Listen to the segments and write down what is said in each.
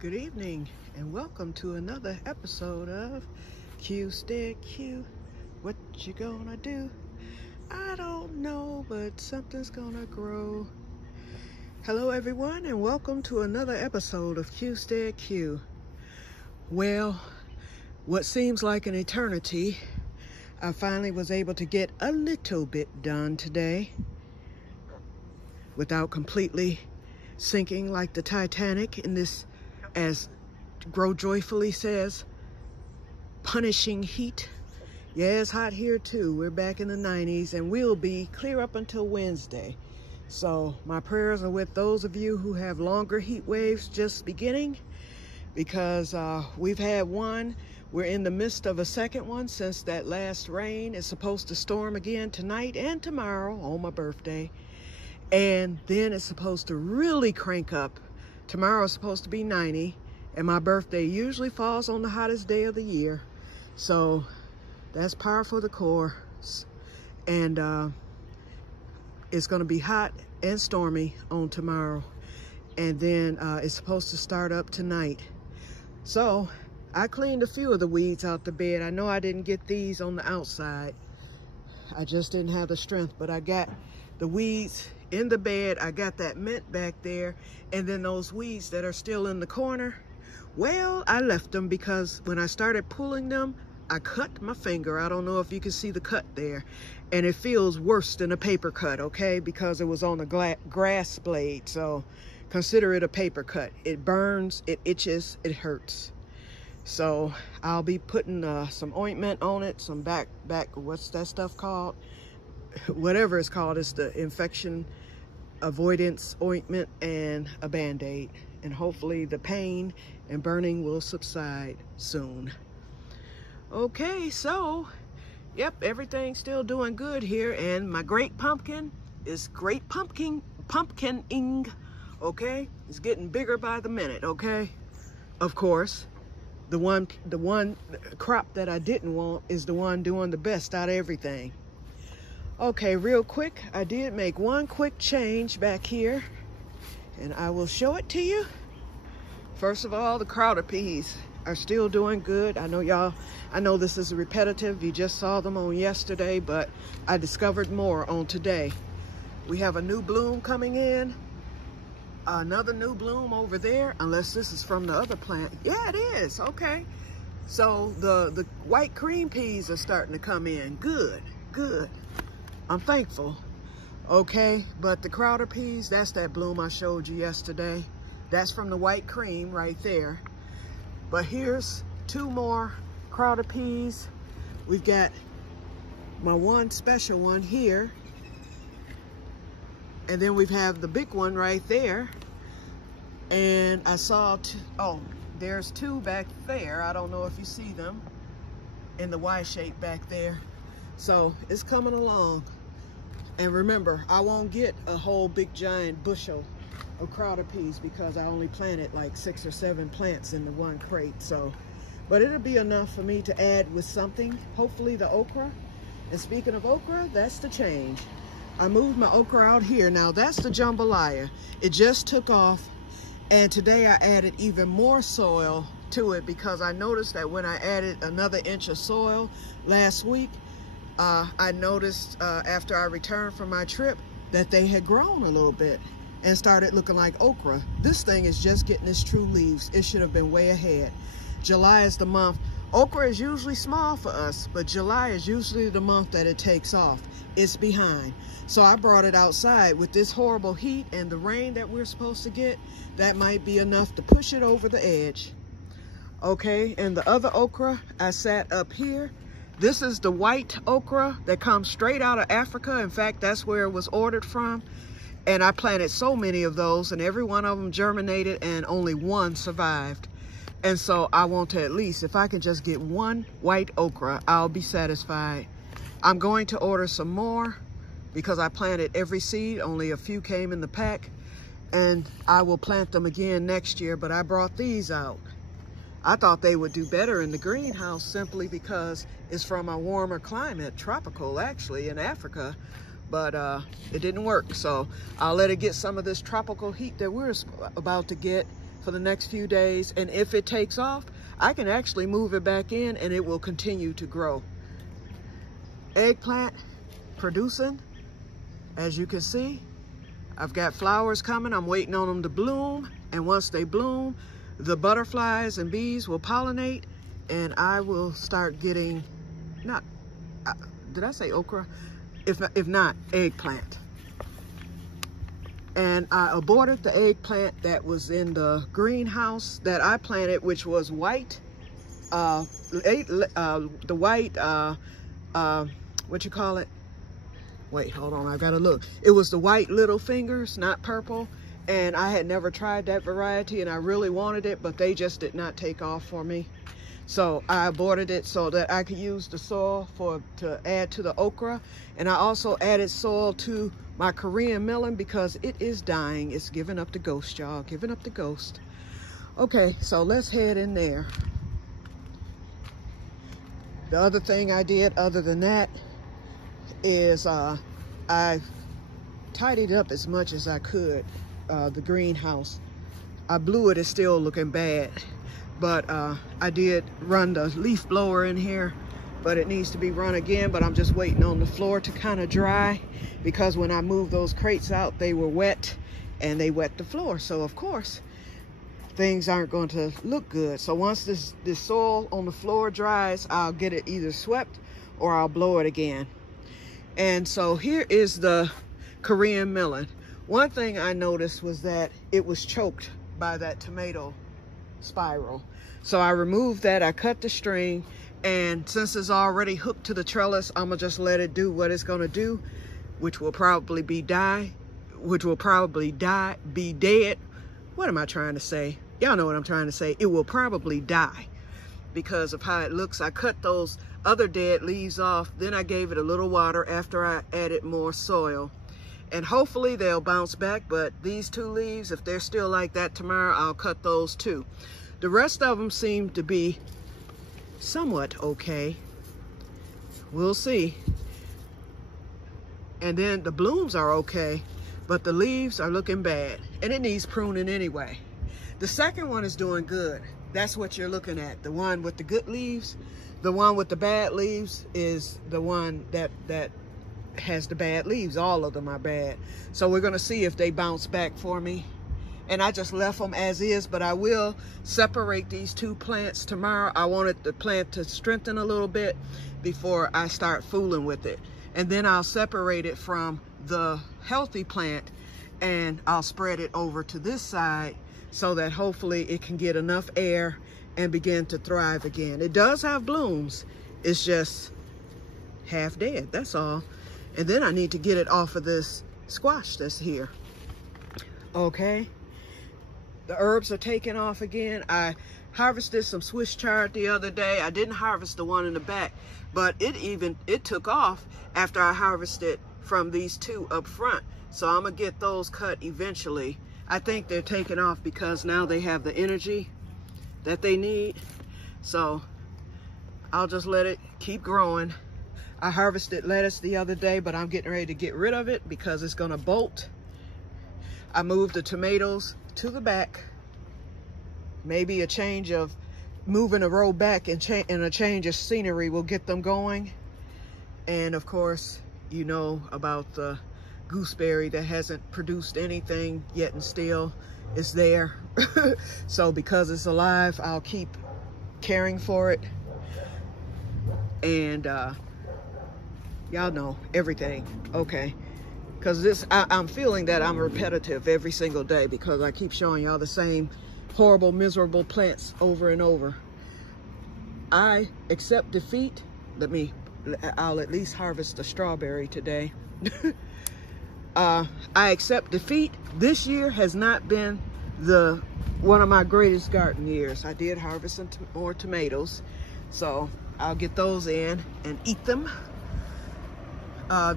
Good evening and welcome to another episode of Que-stead-Que. What you gonna do? I don't know, but something's gonna grow. Hello everyone and welcome to another episode of Que-stead-Que. Well, what seems like an eternity, I finally was able to get a little bit done today without completely sinking like the Titanic in this, as Grow Joyfully says, punishing heat. Yeah, it's hot here too. We're back in the 90s and we'll be clear up until Wednesday. So my prayers are with those of you who have longer heat waves just beginning, because we've had one. We're in the midst of a second one since that last rain. It's supposed to storm again tonight and tomorrow on my birthday. And then it's supposed to really crank up. Tomorrow is supposed to be 90, and my birthday usually falls on the hottest day of the year. So that's par for the course. And it's going to be hot and stormy on tomorrow. And then it's supposed to start up tonight. So I cleaned a few of the weeds out the bed. I know I didn't get these on the outside. I just didn't have the strength, but I got the weeds in the bed. I got that mint back there, and then those weeds that are still in the corner, well, I left them because when I started pulling them, I cut my finger. I don't know if you can see the cut there, and it feels worse than a paper cut, okay, because it was on a grass blade. So consider it a paper cut. It burns, it itches, it hurts. So I'll be putting some ointment on it, some back, what's that stuff called? Whatever it's called. It's the infection avoidance ointment and a band-aid, and hopefully the pain and burning will subside soon. Okay, so yep, everything's still doing good here, and my great pumpkin is pumpkining, okay? It's getting bigger by the minute, okay? Of course, the one crop that I didn't want is the one doing the best out of everything. Okay, real quick, I did make one quick change back here, and I will show it to you. First of all, the crowder peas are still doing good. I know this is repetitive. You just saw them on yesterday, but I discovered more on today. We have a new bloom coming in, another new bloom over there, unless this is from the other plant. Yeah, it is. Okay. So the white cream peas are starting to come in. Good, good. I'm thankful. Okay, but the crowder peas, that's that bloom I showed you yesterday. That's from the white cream right there. But here's two more crowder peas. We've got my one special one here. And then we have the big one right there. And I saw there's two back there. I don't know if you see them in the Y shape back there. So it's coming along. And remember, I won't get a whole big giant bushel of crowder peas because I only planted like 6 or 7 plants in the one crate. So, but it'll be enough for me to add with something, hopefully the okra. And speaking of okra, that's the change. I moved my okra out here. Now that's the jambalaya. It just took off, and today I added even more soil to it because I noticed that when I added another inch of soil last week, I noticed after I returned from my trip that they had grown a little bit and started looking like okra. This thing is just getting its true leaves. It should have been way ahead. July is the month. Okra is usually small for us, but July is usually the month that it takes off. It's behind. So I brought it outside. With this horrible heat and the rain that we're supposed to get, that might be enough to push it over the edge. Okay, and the other okra I sat up here. This is the white okra that comes straight out of Africa. In fact, that's where it was ordered from. And I planted so many of those, and every one of them germinated, and only one survived. And so I want to, at least, if I can just get one white okra, I'll be satisfied. I'm going to order some more because I planted every seed. Only a few came in the pack. And I will plant them again next year, but I brought these out. I thought they would do better in the greenhouse simply because it's from a warmer climate, tropical actually, in Africa. But it didn't work, so I'll let it get some of this tropical heat that we're about to get for the next few days. And if it takes off, I can actually move it back in and it will continue to grow. Eggplant producing, as you can see. I've got flowers coming. I'm waiting on them to bloom. And once they bloom, the butterflies and bees will pollinate and I will start getting, did I say okra? If not, eggplant. And I aborted the eggplant that was in the greenhouse that I planted, which was white. The white, what you call it? Wait, hold on, I gotta look. It was the white little fingers, not purple. And I had never tried that variety and I really wanted it, but they just did not take off for me. So I aborted it so that I could use the soil to add to the okra. And I also added soil to my Korean melon because it is dying. It's giving up the ghost, y'all, giving up the ghost. Okay, so let's head in there. The other thing I did other than that is I tidied up as much as I could. The greenhouse, I blew it, it's still looking bad, but I did run the leaf blower in here, but it needs to be run again. But I'm just waiting on the floor to kind of dry because when I moved those crates out, they were wet and they wet the floor, so of course things aren't going to look good. So once this soil on the floor dries, I'll get it either swept or I'll blow it again. And so here is the Korean melon. One thing I noticed was that it was choked by that tomato spiral. So I removed that, I cut the string, and since it's already hooked to the trellis, I'm gonna just let it do what it's gonna do, which will probably be dead. What am I trying to say? Y'all know what I'm trying to say. It will probably die because of how it looks. I cut those other dead leaves off, then I gave it a little water after I added more soil. And hopefully they'll bounce back, but these two leaves, if they're still like that tomorrow, I'll cut those too. The rest of them seem to be somewhat okay. We'll see. And then the blooms are okay, but the leaves are looking bad, and it needs pruning anyway. The second one is doing good. That's what you're looking at. The one with the good leaves. The one with the bad leaves is the one that has the bad leaves. All of them are bad. So we're gonna see if they bounce back for me. And I just left them as is, but I will separate these two plants tomorrow. I wanted the plant to strengthen a little bit before I start fooling with it. And then I'll separate it from the healthy plant and I'll spread it over to this side so that hopefully it can get enough air and begin to thrive again. It does have blooms, it's just half dead, that's all. And then I need to get it off of this squash that's here. Okay, the herbs are taking off again. I harvested some Swiss chard the other day. I didn't harvest the one in the back, but it took off after I harvested from these two up front. So I'm gonna get those cut eventually. I think they're taking off because now they have the energy that they need. So I'll just let it keep growing. I harvested lettuce the other day, but I'm getting ready to get rid of it because it's gonna bolt. I moved the tomatoes to the back. Maybe a change of moving a row back and a change of scenery will get them going. And of course, you know about the gooseberry that hasn't produced anything yet and still is there. So because it's alive, I'll keep caring for it. And y'all know everything, okay? Because I'm feeling that I'm repetitive every single day because I keep showing y'all the same horrible, miserable plants over and over. I accept defeat. I'll at least harvest a strawberry today. I accept defeat. This year has not been one of my greatest garden years. I did harvest some more tomatoes, so I'll get those in and eat them.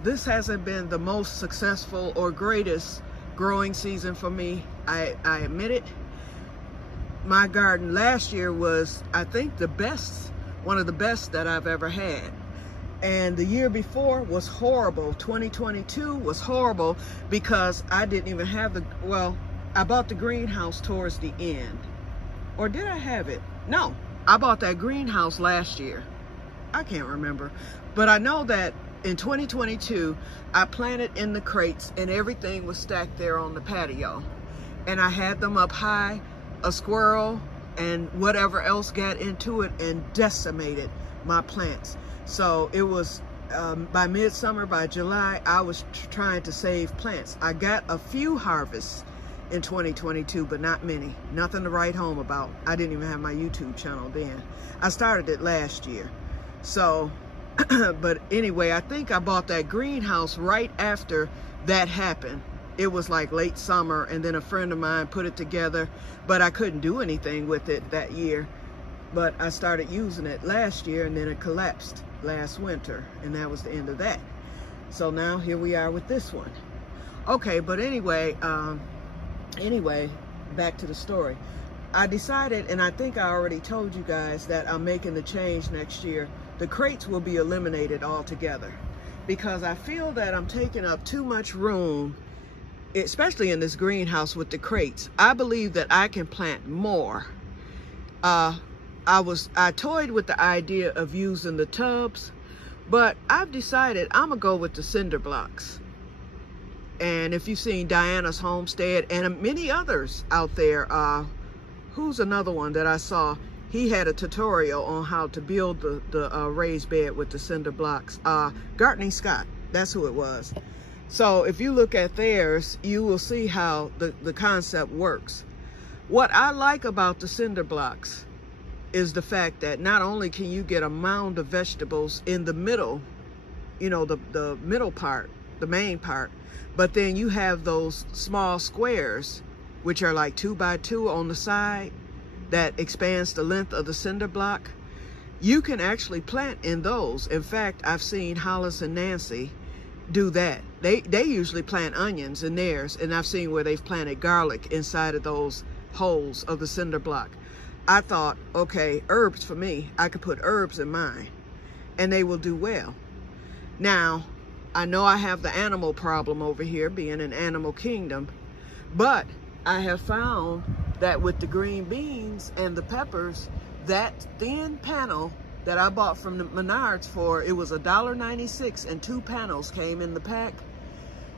This hasn't been the most successful or greatest growing season for me. I admit it. My garden last year was, I think, one of the best that I've ever had. And the year before was horrible. 2022 was horrible because I didn't even have I bought the greenhouse towards the end. Or did I have it? No, I bought that greenhouse last year. I can't remember. But I know that in 2022, I planted in the crates and everything was stacked there on the patio. And I had them up high. A squirrel and whatever else got into it and decimated my plants. So it was by midsummer, by July, I was trying to save plants. I got a few harvests in 2022, but not many. Nothing to write home about. I didn't even have my YouTube channel then. I started it last year. So, but anyway, I think I bought that greenhouse right after that happened. It was like late summer, and then a friend of mine put it together, but I couldn't do anything with it that year. But I started using it last year, and then it collapsed last winter, and that was the end of that. So now here we are with this one. Okay, but anyway, back to the story. I decided, and I think I already told you guys, that I'm making the change next year. The crates will be eliminated altogether because I feel that I'm taking up too much room, especially in this greenhouse with the crates. I believe that I can plant more. I toyed with the idea of using the tubs, but I've decided I'm gonna go with the cinder blocks. And if you've seen Diana's Homestead and many others out there, who's another one that I saw? He had a tutorial on how to build the raised bed with the cinder blocks. Gardening Scott, that's who it was. So if you look at theirs, you will see how the concept works. What I like about the cinder blocks is the fact that not only can you get a mound of vegetables in the middle, you know, the middle part, the main part, but then you have those small squares, which are like 2 by 2 on the side, that expands the length of the cinder block. You can actually plant in those. In fact, I've seen Hollis and Nancy do that. They usually plant onions in theirs, and I've seen where they've planted garlic inside of those holes of the cinder block. I thought, okay, herbs for me, I could put herbs in mine, and they will do well. Now, I know I have the animal problem over here, being an animal kingdom, but I have found that with the green beans and the peppers, that thin panel that I bought from the Menards for, it was $1.96 and 2 panels came in the pack.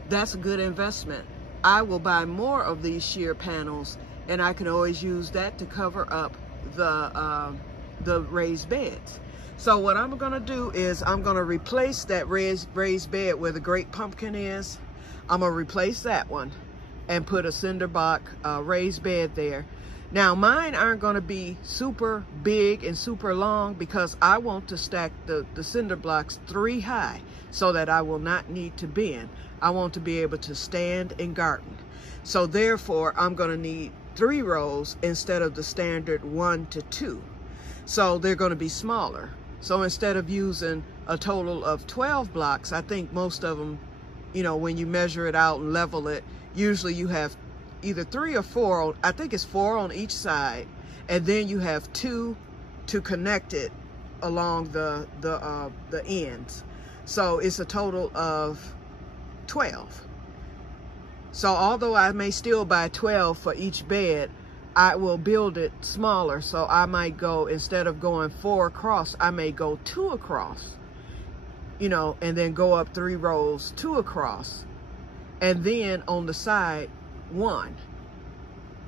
That's a good investment. I will buy more of these sheer panels, and I can always use that to cover up the raised beds. So what I'm gonna do is I'm gonna replace that raised bed where the great pumpkin is. I'm gonna replace that one and put a cinder block raised bed there. Now mine aren't gonna be super big and super long because I want to stack the cinder blocks 3 high so that I will not need to bend. I want to be able to stand and garden. So therefore I'm gonna need 3 rows instead of the standard 1 to 2. So they're gonna be smaller. So instead of using a total of 12 blocks, I think most of them, you know, when you measure it out and level it, usually you have either 3 or 4, I think it's 4 on each side, and then you have 2 to connect it along the ends. So it's a total of 12. So although I may still buy 12 for each bed, I will build it smaller. So I might go, instead of going 4 across, I may go 2 across, you know, and then go up 3 rows, 2 across. And then on the side, 1,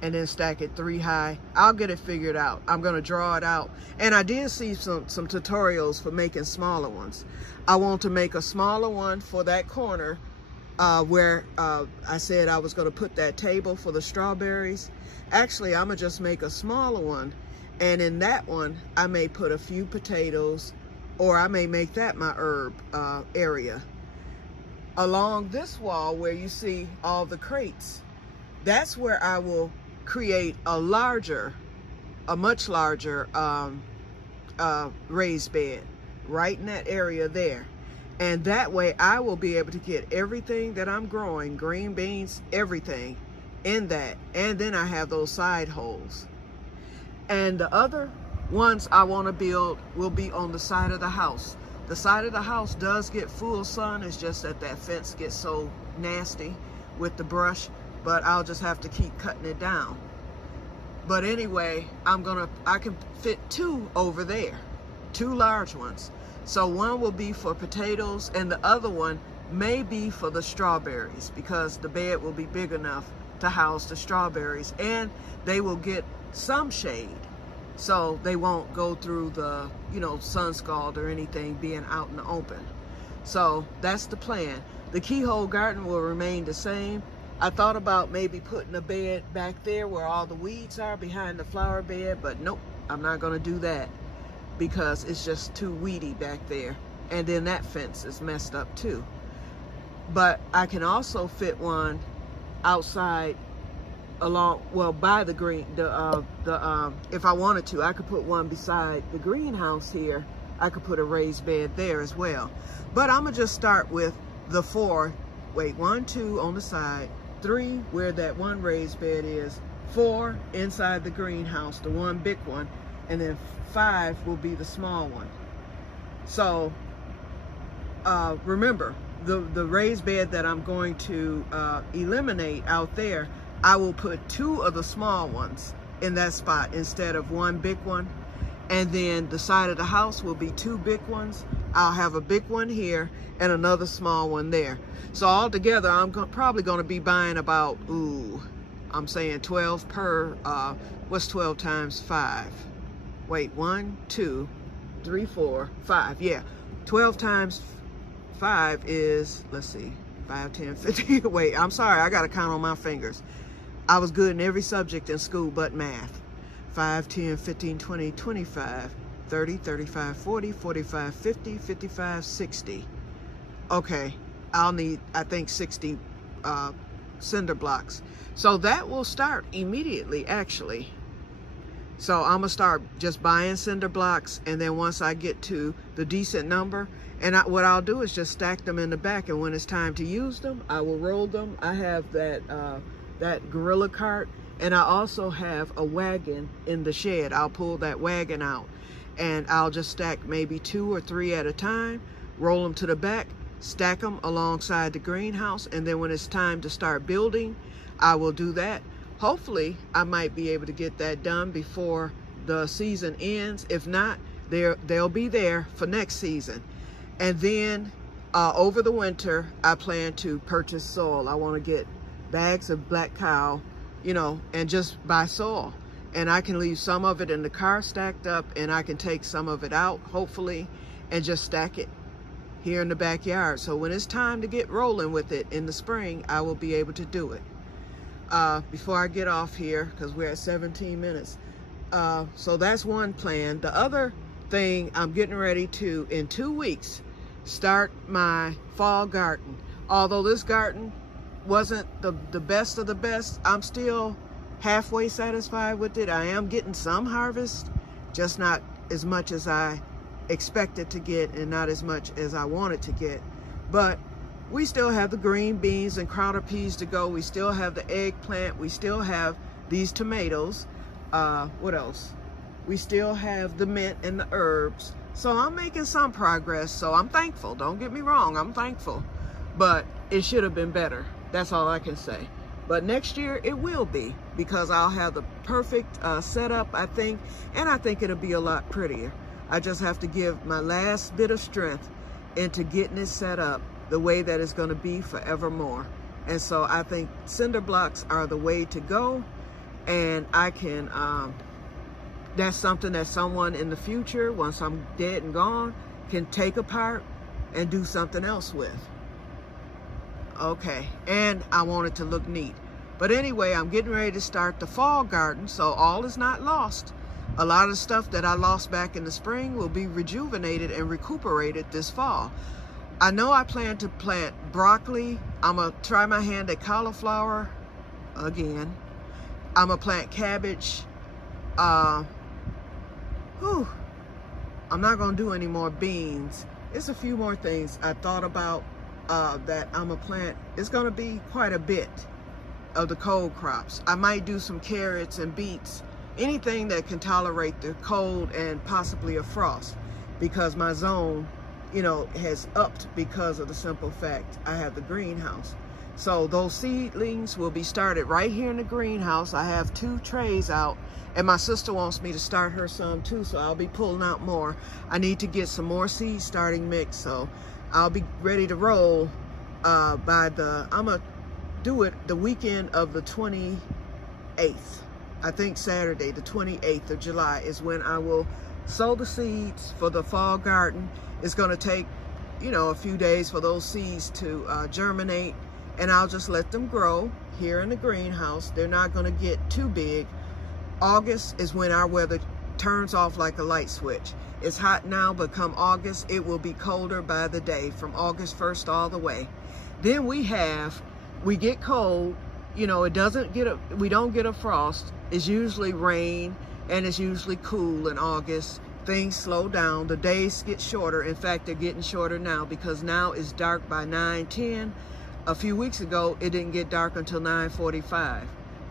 and then stack it 3 high. I'll get it figured out. I'm gonna draw it out. And I did see some tutorials for making smaller ones. I want to make a smaller one for that corner where I said I was gonna put that table for the strawberries. Actually, I'm gonna just make a smaller one. And in that one, I may put a few potatoes, or I may make that my herb area. Along this wall where you see all the crates, that's where I will create a much larger raised bed right in that area there. And that way I will be able to get everything that I'm growing, green beans, everything in that. And then I have those side holes. And the other ones I want to build will be on the side of the house. The side of the house does get full sun. It's just that that fence gets so nasty with the brush. but I'll just have to keep cutting it down. But anyway, I can fit 2 over there, 2 large ones. So one will be for potatoes and the other one may be for the strawberries, because the bed will be big enough to house the strawberries, and they will get some shade, so they won't go through the, you know, sun scald or anything being out in the open. So that's the plan. The keyhole garden will remain the same. I thought about maybe putting a bed back there where all the weeds are behind the flower bed, but nope, I'm not gonna do that because it's just too weedy back there. And then that fence is messed up too. But I can also fit one outside along, well, by the green, if I wanted to, I could put one beside the greenhouse here. I could put a raised bed there as well. But I'm gonna just start with the 4, wait, 1, 2 on the side, 3 where that one raised bed is, 4 inside the greenhouse, the one big one, and then 5 will be the small one. So remember, the raised bed that I'm going to eliminate out there, I will put 2 of the small ones in that spot instead of one big one. And then the side of the house will be 2 big ones. I'll have a big one here and another small one there. So altogether, I'm probably going to be buying about, I'm saying 12 per, what's 12 times 5? Wait, 1, 2, 3, 4, 5. Yeah, 12 times 5 is, let's see, 5, 10, 50. Wait, I'm sorry, I got to count on my fingers. I was good in every subject in school but math. 5, 10, 15, 20, 25, 30, 35, 40, 45, 50, 55, 60. Okay, I'll need, I think, 60 cinder blocks. So that will start immediately, actually. So I'm gonna start just buying cinder blocks, and then once I get to the decent number, and what I'll do is just stack them in the back, and when it's time to use them, I will roll them. I have that gorilla cart, and I also have a wagon in the shed. I'll pull that wagon out, and I'll just stack maybe 2 or 3 at a time, roll them to the back, stack them alongside the greenhouse, and then when it's time to start building, I will do that. Hopefully, I might be able to get that done before the season ends. If not, they'll be there for next season. And then over the winter, I plan to purchase soil. I want to get bags of black cow, you know, and just buy soil. And I can leave some of it in the car stacked up, and I can take some of it out, hopefully, and just stack it here in the backyard. So when it's time to get rolling with it in the spring, I will be able to do it. Before I get off here, because we're at 17 minutes. So that's one plan. The other thing, I'm getting ready to, in 2 weeks, start my fall garden. Although this garden wasn't the best of the best, I'm still halfway satisfied with it. I am getting some harvest, just not as much as I expected to get and not as much as I wanted to get. But we still have the green beans and crowder peas to go. We still have the eggplant. We still have these tomatoes. What else? We still have the mint and the herbs. So I'm making some progress. So I'm thankful. Don't get me wrong. I'm thankful. But it should have been better. That's all I can say. But next year it will be, because I'll have the perfect setup, I think. And I think it'll be a lot prettier. I just have to give my last bit of strength into getting it set up the way that it's going to be forevermore. And so I think cinder blocks are the way to go. And I can, that's something that someone in the future, once I'm dead and gone, can take apart and do something else with. Okay, and I want it to look neat. But anyway, I'm getting ready to start the fall garden, so all is not lost. A lot of stuff that I lost back in the spring will be rejuvenated and recuperated this fall. I know I plan to plant broccoli. I'm gonna try my hand at cauliflower again. I'm gonna plant cabbage. I'm not gonna do any more beans. There's a few more things I thought about that I'm gonna plant. It's gonna be quite a bit of the cold crops. I might do some carrots and beets, anything that can tolerate the cold and possibly a frost, because my zone, you know, has upped because of the simple fact I have the greenhouse. So those seedlings will be started right here in the greenhouse. I have 2 trays out, and my sister wants me to start her some too, so I'll be pulling out more. I need to get some more seed starting mix, so I'll be ready to roll I'm gonna do it the weekend of the 28th. I think Saturday, the 28th of July is when I will sow the seeds for the fall garden. It's gonna take, you know, a few days for those seeds to germinate, and I'll just let them grow here in the greenhouse. They're not gonna get too big. August is when our weather turns off like a light switch. It's hot now, but come August, it will be colder by the day, from August 1st all the way. Then we get cold, you know, we don't get a frost. It's usually rain, and it's usually cool in August. Things slow down, the days get shorter. In fact, they're getting shorter now, because now it's dark by 9:10. A few weeks ago, it didn't get dark until 9:45.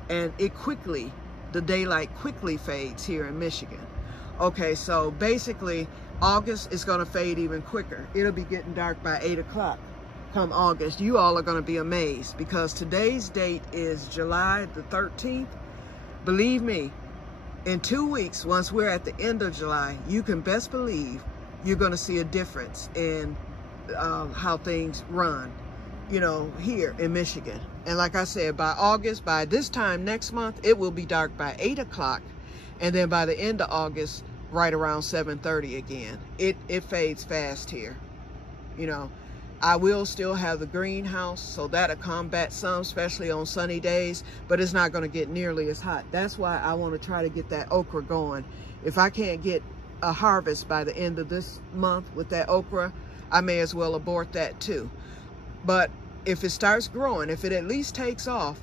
And the daylight quickly fades here in Michigan. Okay, so basically, August is gonna fade even quicker. It'll be getting dark by 8 o'clock come August. You all are gonna be amazed, because today's date is July the 13th. Believe me, in 2 weeks, once we're at the end of July, you can best believe you're gonna see a difference in how things run, you know, here in Michigan. And like I said, by August, by this time next month, it will be dark by 8 o'clock. And then by the end of August, right around 7:30 again. It fades fast here. You know, I will still have the greenhouse, so that'll combat some, especially on sunny days, but it's not gonna get nearly as hot. That's why I wanna try to get that okra going. If I can't get a harvest by the end of this month with that okra, I may as well abort that too. But if it starts growing, if it at least takes off,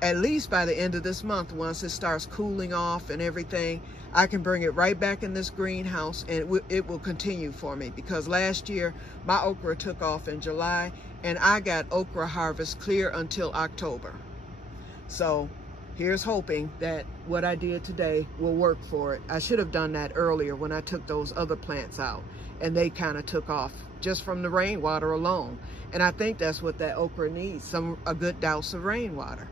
at least by the end of this month, once it starts cooling off and everything, I can bring it right back in this greenhouse, and it will continue for me, because last year my okra took off in July, and I got okra harvest clear until October. So here's hoping that what I did today will work for it. I should have done that earlier when I took those other plants out, and they kind of took off just from the rainwater alone. And I think that's what that okra needs, a good douse of rainwater.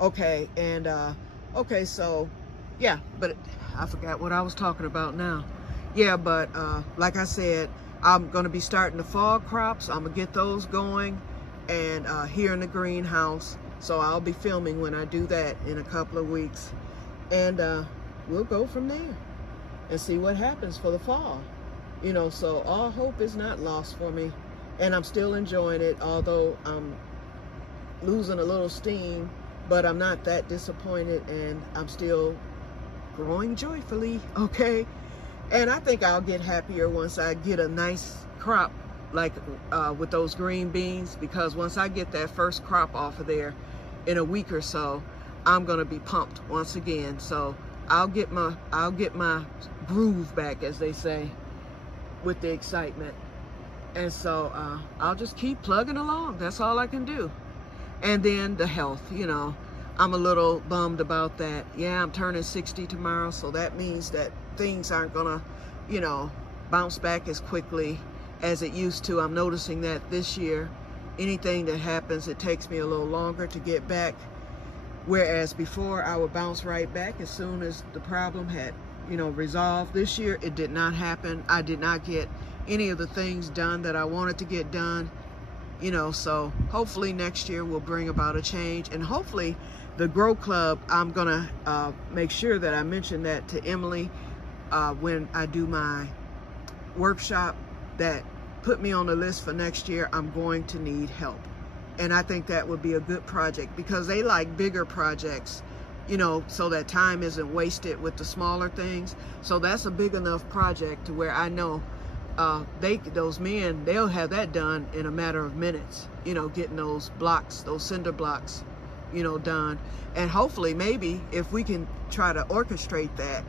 Okay, and okay, so yeah, but I forgot what I was talking about now. Yeah, but like I said, I'm gonna be starting the fall crops. I'm gonna get those going, and here in the greenhouse. So I'll be filming when I do that in a couple of weeks, and we'll go from there and see what happens for the fall. You know, so all hope is not lost for me, and I'm still enjoying it, although I'm losing a little steam. But I'm not that disappointed, and I'm still growing joyfully, okay? And I think I'll get happier once I get a nice crop, like with those green beans, because once I get that first crop off of there in a week or so, I'm gonna be pumped once again. So I'll get my groove back, as they say, with the excitement. And so I'll just keep plugging along. That's all I can do. And then the health, you know, I'm a little bummed about that. Yeah, I'm turning 60 tomorrow, so that means that things aren't gonna, you know, bounce back as quickly as it used to. I'm noticing that this year, anything that happens, it takes me a little longer to get back. Whereas before, I would bounce right back as soon as the problem had, you know, resolved. This year, it did not happen. I did not get any of the things done that I wanted to get done. You know, so hopefully next year will bring about a change, and hopefully the Grow Club, I'm gonna make sure that I mention that to Emily when I do my workshop, that put me on the list for next year. I'm going to need help, and I think that would be a good project, because they like bigger projects, you know, so that time isn't wasted with the smaller things. So that's a big enough project to where I know those men, they'll have that done in a matter of minutes, you know, getting those blocks, those cinder blocks, you know, done. And hopefully, maybe if we can try to orchestrate that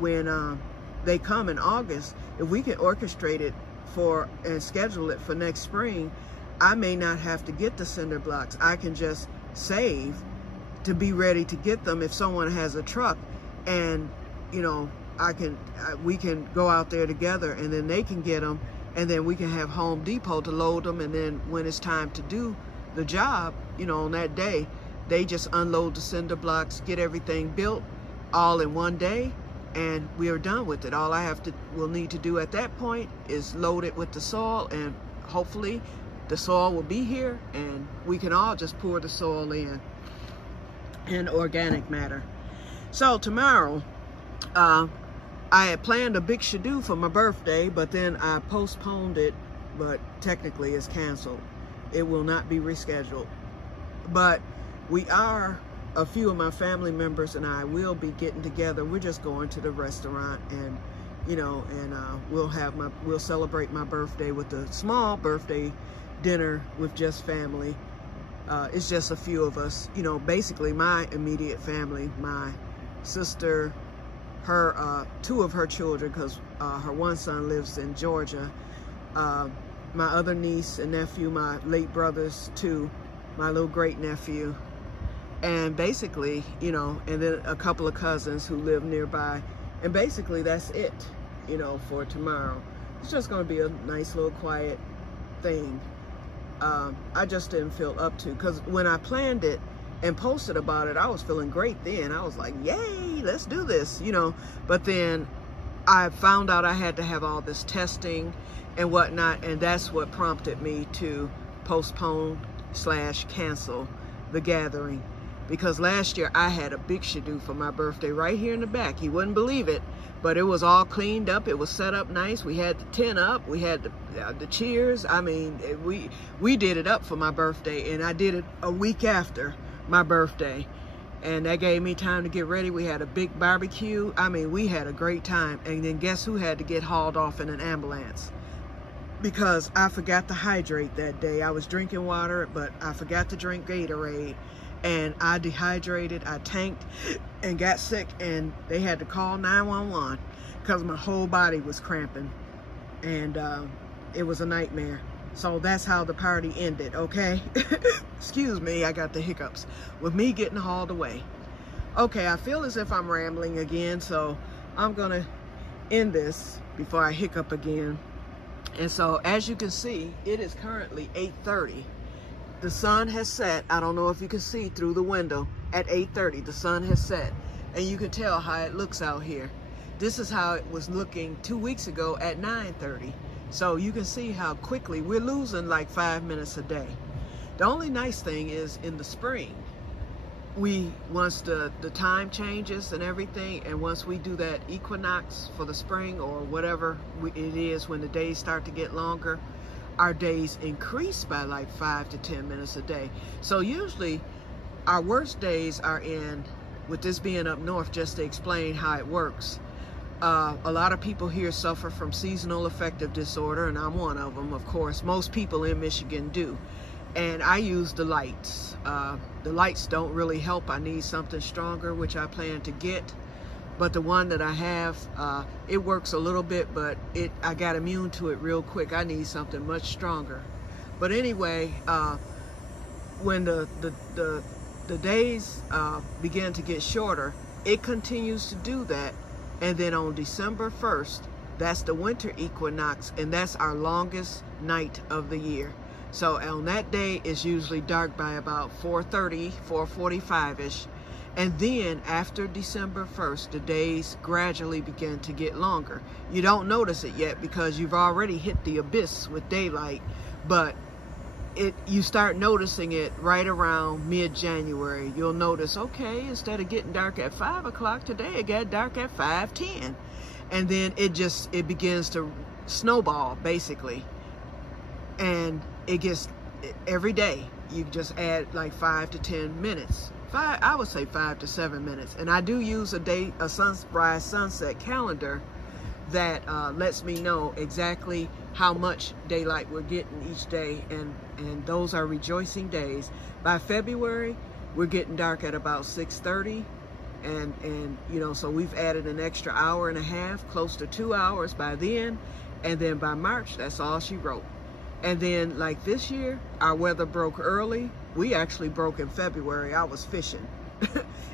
when they come in August, if we can orchestrate it and schedule it for next spring, I may not have to get the cinder blocks. I can just save to be ready to get them if someone has a truck, and, you know, we can go out there together, and then they can get them, and then we can have Home Depot to load them, and then when it's time to do the job, you know, on that day, they just unload the cinder blocks, get everything built all in one day, and we are done with it. All I will need to do at that point is load it with the soil, and hopefully the soil will be here and we can all just pour the soil in organic matter. So tomorrow, I had planned a big to-do for my birthday, but then I postponed it, but technically it's canceled. It will not be rescheduled. But we are, a few of my family members and I will be getting together. We're just going to the restaurant, and you know, and we'll celebrate my birthday with a small birthday dinner with just family. It's just a few of us, you know, basically my immediate family, my sister, her two of her children, because her one son lives in Georgia, my other niece and nephew, my late brothers too, my little great nephew, and basically, you know, and then a couple of cousins who live nearby, and basically that's it, you know, for tomorrow. It's just going to be a nice little quiet thing. I just didn't feel up to, because when I planned it and posted about it, I was feeling great then. I was like, yay, let's do this, you know. But then I found out I had to have all this testing and whatnot, and that's what prompted me to postpone / cancel the gathering. Because last year I had a big to-do for my birthday right here in the back. You wouldn't believe it, but it was all cleaned up. It was set up nice. We had the tent up. We had the cheers. I mean, we did it up for my birthday, and I did it a week after my birthday, and that gave me time to get ready. We had a big barbecue. I mean, we had a great time. And then guess who had to get hauled off in an ambulance? Because I forgot to hydrate that day. I was drinking water, but I forgot to drink Gatorade, and I dehydrated. I tanked and got sick, and they had to call 911 because my whole body was cramping, and it was a nightmare. So that's how the party ended, okay? Excuse me, I got the hiccups with me getting hauled away. Okay, I feel as if I'm rambling again, so I'm gonna end this before I hiccup again. And so, as you can see, it is currently 8:30. The sun has set. I don't know if you can see through the window. At 8:30, the sun has set. And you can tell how it looks out here. This is how it was looking 2 weeks ago at 9:30. So you can see how quickly we're losing like 5 minutes a day. The only nice thing is in the spring, once the time changes and everything, and once we do that equinox for the spring or whatever it is, when the days start to get longer, our days increase by like 5 to 10 minutes a day. So usually our worst days are in, with this being up north, just to explain how it works. A lot of people here suffer from seasonal affective disorder, and I'm one of them, of course. Most people in Michigan do. And I use the lights. The lights don't really help. I need something stronger, which I plan to get. But the one that I have, it works a little bit, but I got immune to it real quick. I need something much stronger. But anyway, when the days begin to get shorter, it continues to do that. And then on December 1st, that's the winter equinox, and that's our longest night of the year. So on that day, it's usually dark by about 4:30, 4:45-ish. And then after December 1st, the days gradually begin to get longer. You don't notice it yet because you've already hit the abyss with daylight, but you start noticing it right around mid-January. You'll notice, okay, instead of getting dark at 5 o'clock today, it got dark at 5:10. And then it begins to snowball, basically. And it gets, every day, you just add like 5 to 10 minutes. I would say 5 to 7 minutes. And I do use a sunrise sunset calendar that lets me know exactly how much daylight we're getting each day, and those are rejoicing days. By February, we're getting dark at about 6:30, and you know, so we've added an extra hour and a half, close to 2 hours by then, and then by March, that's all she wrote. And then like this year, our weather broke early. We actually broke in February. I was fishing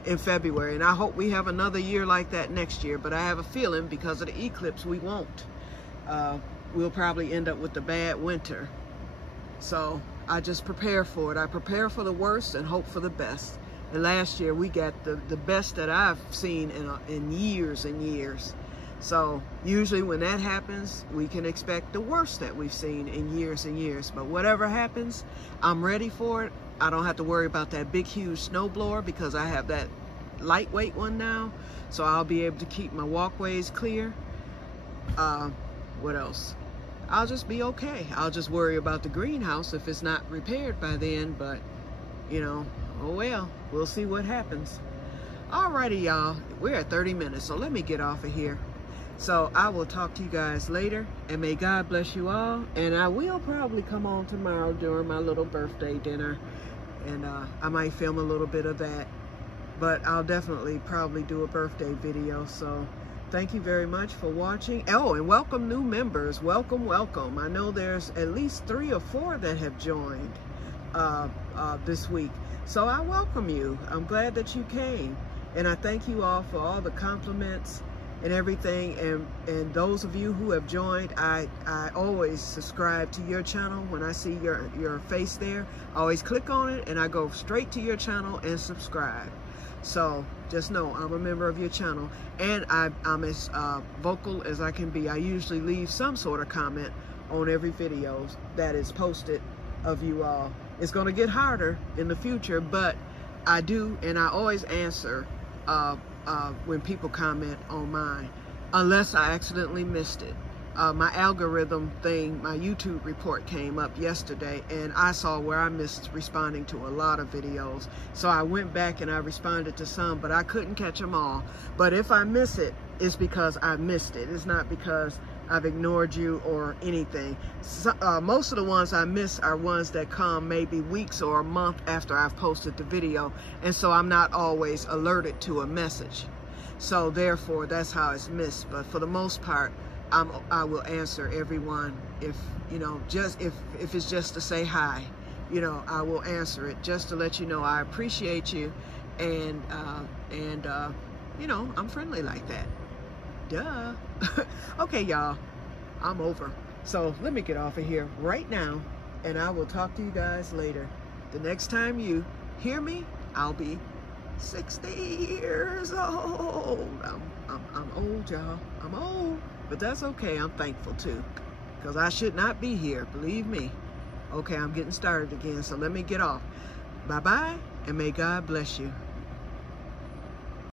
in February, and I hope we have another year like that next year, but I have a feeling because of the eclipse we won't. We'll probably end up with the bad winter. So I just prepare for it. I prepare for the worst and hope for the best. And last year we got the best that I've seen in years and years. So usually when that happens, we can expect the worst that we've seen in years and years. But whatever happens, I'm ready for it. I don't have to worry about that big, huge snowblower because I have that lightweight one now. So I'll be able to keep my walkways clear. What else? I'll just be okay. I'll just worry about the greenhouse if it's not repaired by then. But, you know, oh well, we'll see what happens. Alrighty, y'all. We're at 30 minutes, so let me get off of here. So I will talk to you guys later, and may God bless you all. And I will probably come on tomorrow during my little birthday dinner, and I might film a little bit of that, but I'll definitely probably do a birthday video. So thank you very much for watching. Oh, and welcome new members. Welcome, welcome. I know there's at least 3 or 4 that have joined this week, so I welcome you. I'm glad that you came, and I thank you all for all the compliments and everything. And those of you who have joined, I always subscribe to your channel. When I see your face there, I always click on it and I go straight to your channel and subscribe. So just know I'm a member of your channel, and I'm as vocal as I can be. I usually leave some sort of comment on every video that is posted of you all. It's going to get harder in the future, but I do, and I always answer when people comment on mine, unless I accidentally missed it. My algorithm thing, my YouTube report came up yesterday, and I saw where I missed responding to a lot of videos. So I went back and I responded to some, but I couldn't catch them all. But if I miss it, it's because I missed it. It's not because I've ignored you or anything. So, most of the ones I miss are ones that come maybe weeks or a month after I've posted the video, and so I'm not always alerted to a message. So therefore, that's how it's missed. But for the most part, I will answer everyone. If you know, just if it's just to say hi, you know, I will answer it just to let you know I appreciate you, and you know, I'm friendly like that. Duh. Okay, y'all, I'm over. So let me get off of here right now, and I will talk to you guys later. The next time you hear me, I'll be 60 years old. I'm old, y'all. I'm old, but that's okay. I'm thankful too, because I should not be here, believe me. Okay, I'm getting started again, so let me get off. Bye-bye, and may God bless you.